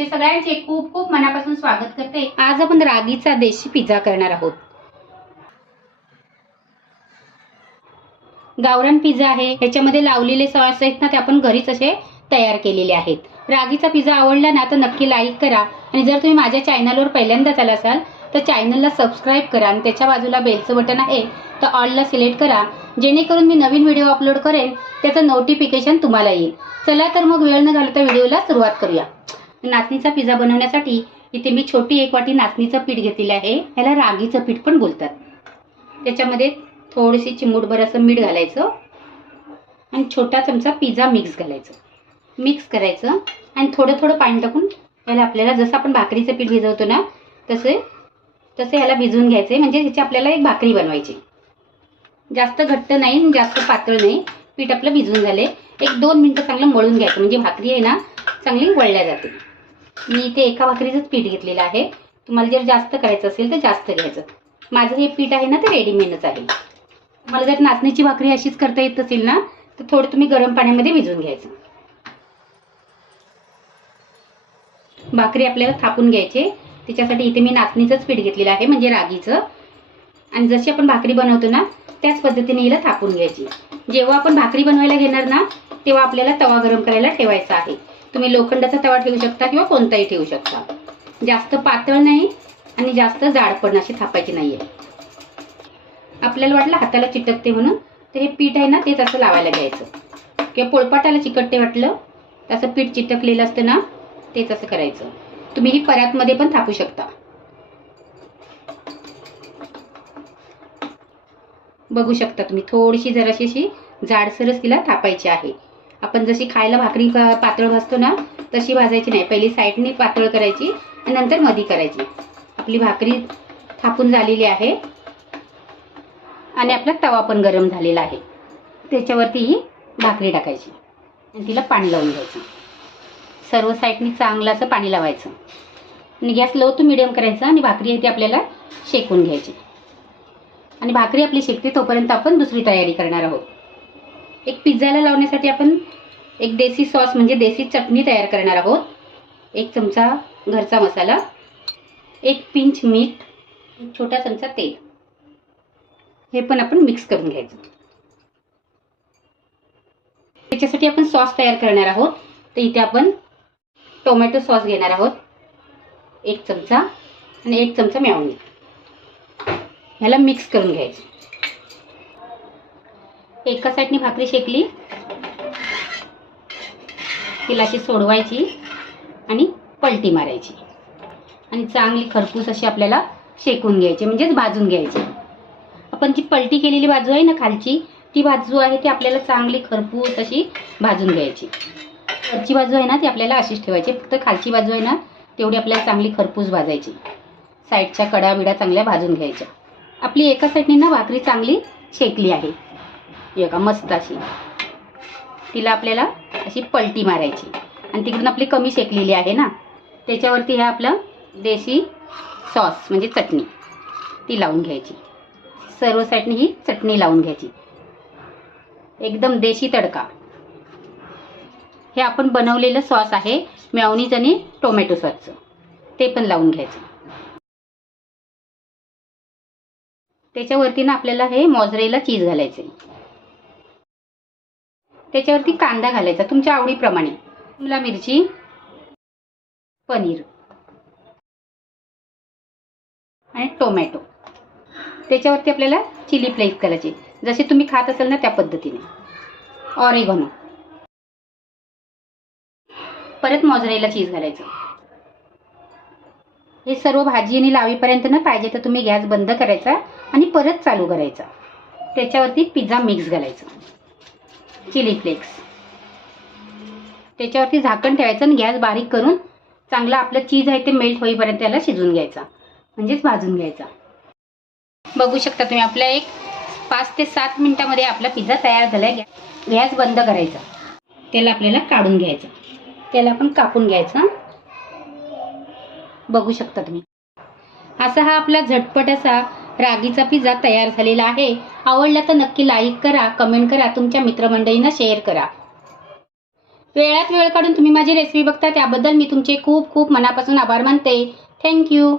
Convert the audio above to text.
ते सगळ्यांचे खूप खूप मनापासून स्वागत करते. आज आपण रागीचा देशी पिझ्झा करणार आहोत. गावरान पिझ्झा आहे. याच्यामध्ये लावलेले सॉस आहेत ना ते आपण घरीच असे तयार केलेले आहेत. रागीचा पिझ्झा आवडला ना तर नक्की लाईक करा. आणि जर तुम्ही माझ्या चॅनलवर पहिल्यांदाच आला असाल तर चॅनलला सबस्क्राईब करा. आणि त्याच्या बाजूला बेलचं बटन आहे तर ऑलला सिलेक्ट करा. जेणेकरून मी नवीन व्हिडिओ अपलोड करेन त्याचं नोटिफिकेशन तुम्हाला येईल. चला तर मग वेळ न घालता व्हिडिओला सुरुवात करूया. नाचणीचा पिझ्झा बनवण्यासाठी इथे मी छोटी एक वाटी नाचणीचं पीठ घेतलेलं आहे. ह्याला रागीचं पीठ पण बोलतात. त्याच्यामध्ये थोडीशी चिमूटभर असं मीठ घालायचं आणि छोटा चमचा पिझ्झा मिक्स घालायचं. मिक्स करायचं आणि थोडं थोडं पाणी टाकून ह्याला आपल्याला जसं आपण भाकरीचं पीठ भिजवतो ना तसे तसे ह्याला भिजवून घ्यायचे. म्हणजे ह्याची आपल्याला एक भाकरी बनवायची. जास्त घट्ट नाही आणि जास्त पातळ नाही. पीठ आपलं भिजवून झाले. एक दोन मिनटं चांगलं मळून घ्यायचं. म्हणजे भाकरी आहे ना चांगली वळल्या जाते. मी इथे एका भाकरीचंच पीठ घेतलेलं आहे. तुम्हाला जर जास्त करायचं असेल तर जास्त घ्यायचं. माझं हे पीठ आहे ना ते रेडीमेडच आहे. मला जर नाचणीची भाकरी अशीच करता येत असेल ना तर थोडं तुम्ही गरम पाण्यामध्ये भिजून घ्यायचं. भाकरी आपल्याला थापून घ्यायचे. त्याच्यासाठी इथे मी नाचणीचंच पीठ घेतलेलं आहे म्हणजे रागीचं. आणि जशी आपण भाकरी बनवतो ना त्याच पद्धतीने हिला थापून घ्यायची. जेव्हा आपण भाकरी बनवायला घेणार ना तेव्हा आपल्याला तवा गरम करायला ठेवायचा आहे. तुम्ही लोखंडाचा तवा ठेवू शकता किंवा कोणताही ठेवू शकता. जास्त पातळ नाही आणि जास्त जाड पण अशी थापायची नाहीये. आपल्याला वाटलं हाताला चिटकते म्हणून तर हे पीठ आहे ना ते तसं लावायला घ्यायचं. किंवा पोळपाटाला चिकटते वाटलं तसं पीठ चिटकलेलं असतं ना ते तसं करायचं. तुम्ही ही परातमध्ये पण थापू शकता. बघू शकता तुम्ही थोडीशी जराशी अशी जाडसरच तिला थापायची आहे. आपण जशी खायला भाकरी पातळ भाजतो ना तशी भाजायची नाही. पहिली साईडने पातळ करायची आणि नंतर मधी करायची. आपली भाकरी थापून झालेली आहे. आणि आपला तवा पण गरम झालेला आहे. त्याच्यावरती ही भाकरी टाकायची. आणि तिला पाणी लावून घ्यायचं. सर्व साईडने चांगलं असं पाणी लावायचं. आणि गॅस लो टू मिडियम करायचा आणि भाकरी आहे ती आपल्याला शेकून घ्यायची. आणि भाकरी आपली शेकते तोपर्यंत आपण दुसरी तयारी करणार आहोत. एक पिझ्झाला लावण्यासाठी आपण एक देसी सॉस म्हणजे देसी चटणी तयार करणार आहोत. एक चमचा घरचा मसाला एक पिंच मीठ एक छोटा चमचा तेल. हे पण आपण मिक्स करून घ्यायचं. त्याच्यासाठी आपण सॉस तयार करणार आहोत. तर इथे आपण टोमॅटो सॉस घेणार आहोत. एक चमचा आणि एक चमचा मेवणी ह्याला मिक्स करून घ्यायचं. एका साईडने भाकरी शेकली. तिला अशी सोडवायची आणि पलटी मारायची. आणि चांगली खरपूस अशी आपल्याला शेकून घ्यायची म्हणजेच भाजून घ्यायची. आपण जी पलटी केलेली बाजू आहे ना खालची ती बाजू आहे ती आपल्याला चांगली खरपूस अशी भाजून घ्यायची. वरची बाजू आहे ना ती आपल्याला अशीच ठेवायची. फक्त खालची बाजू आहे ना तेवढी आपल्याला चांगली खरपूस भाजायची. साईडच्या कडा बिडा चांगल्या भाजून घ्यायच्या. आपली एका साईडने ना भाकरी चांगली शेकली आहे. हे का? मस्त अशी. तिला आपल्याला अशी पलटी मारायची. आणि तिकडून आपली कमी शेकलेली आहे ना? त्याच्यावरती हे आपलं देशी सॉस म्हणजे चटणी ती लावून घ्यायची. सर्व साईडने ही चटणी लावून घ्यायची. एकदम देशी तडका. हे आपण बनवलेलं सॉस आहे मेवनीज आणि टोमॅटो सॉसचं. ते पण लावून घ्यायचं. त्याच्यावरती ना आपल्याला हे मॉजरेला चीज घालायचे त्याच्यावरती कांदा घालायचा तुमच्या आवडीप्रमाणे. शिमला मिरची पनीर आणि टोमॅटो. त्याच्यावरती आपल्याला चिली फ्लेक्स करायची जसे तुम्ही खात असाल ना त्या पद्धतीने. ऑरेगॉनो. परत मॉझरेला चीज घालायचं. हे सर्व भाजी आणि लावीपर्यंत ना पाहिजे तर तुम्ही गॅस बंद करायचा आणि परत चालू करायचा. त्याच्यावरती पिझ्झा मिक्स घालायचं. Chili flakes. त्याच्यावरती झाकण ठेवायचं आणि गॅस बारीक करून चांगलं आपलं चीज आहे ते मेल्ट होईपर्यंत त्याला शिजून घ्यायचा. म्हणजेच भाजून घ्यायचा. बघू शकता तुम्ही आपल्या एक पाच ते सात मिनिटामध्ये आपला पिझ्झा तयार झाला आहे. गॅस बंद करायचा. त्याला आपल्याला काढून घ्यायचं. त्याला आपण कापून घ्यायचं. बघू शकता तुम्ही. असा हा आपला झटपट असा रागीचा पिझ्झा तयार झालेला आहे. आवडला तर नक्की लाईक करा कमेंट करा तुमच्या मित्रमंडळींना शेअर करा. वेळात वेळ काढून तुम्ही माझी रेसिपी बघता त्याबद्दल मी तुमचे खूप खूप मनापासून आभार मानते. थँक्यू